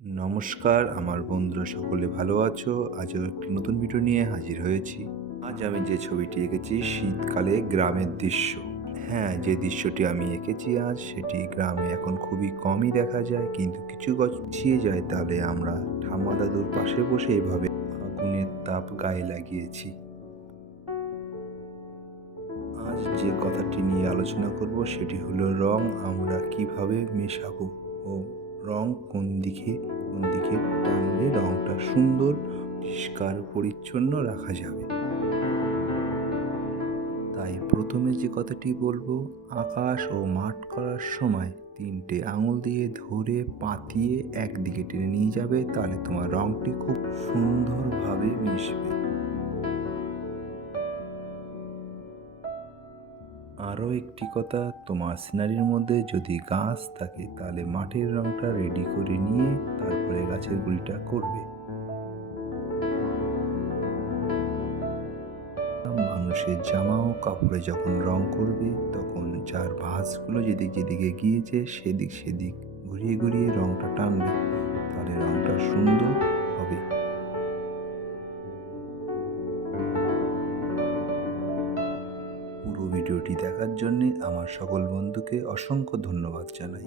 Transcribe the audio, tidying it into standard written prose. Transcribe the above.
নমস্কার, আমার বন্ধুরা সকলে ভালো আছো? আজও একটি নতুন ভিডিও নিয়ে হাজির হয়েছি। আজ আমি যে ছবিটি এঁকেছি শীতকালে গ্রামের দৃশ্য। হ্যাঁ, যে দৃশ্যটি আমি এঁকেছি আজ সেটি গ্রামে এখন খুবই কমই দেখা যায়, কিন্তু কিছু পিছিয়ে যায় তাহলে আমরা ঠাম্মা দাদুর পাশে বসে এভাবে আগুনের তাপ গায়ে লাগিয়েছি। আজ যে কথাটি নিয়ে আলোচনা করব সেটি হলো রং আমরা কিভাবে মেশাবো ও রং কোন দিকে টানলে রংটা সুন্দর পরিষ্কার পরিচ্ছন্ন রাখা যাবে। তাই প্রথমে যে কথাটি বলবো, আকাশ ও মাঠ করার সময় 3টে আঙুল দিয়ে ধরে পাতিয়ে একদিকে টেনে নিয়ে যাবে, তাহলে তোমার রংটি খুব সুন্দরভাবে মিশবে। আরও একটি কথা, তোমার সিনারির মধ্যে যদি গাছ থাকে তাহলে মাটির রংটা রেডি করে নিয়ে তারপরে গাছের গুঁড়িটা করবে। মানুষের জামা ও কাপড়ে যখন রং করবে তখন যার ভাঁজগুলো যেদিক যেদিকে গিয়েছে সেদিক সেদিক ঘুরিয়ে ঘুরিয়ে রংটা টানবে, তাহলে রংটা সুন্দর হবে। পুরো ভিডিওটি দেখার জন্যে আমার সকল বন্ধুকে অসংখ্য ধন্যবাদ জানাই।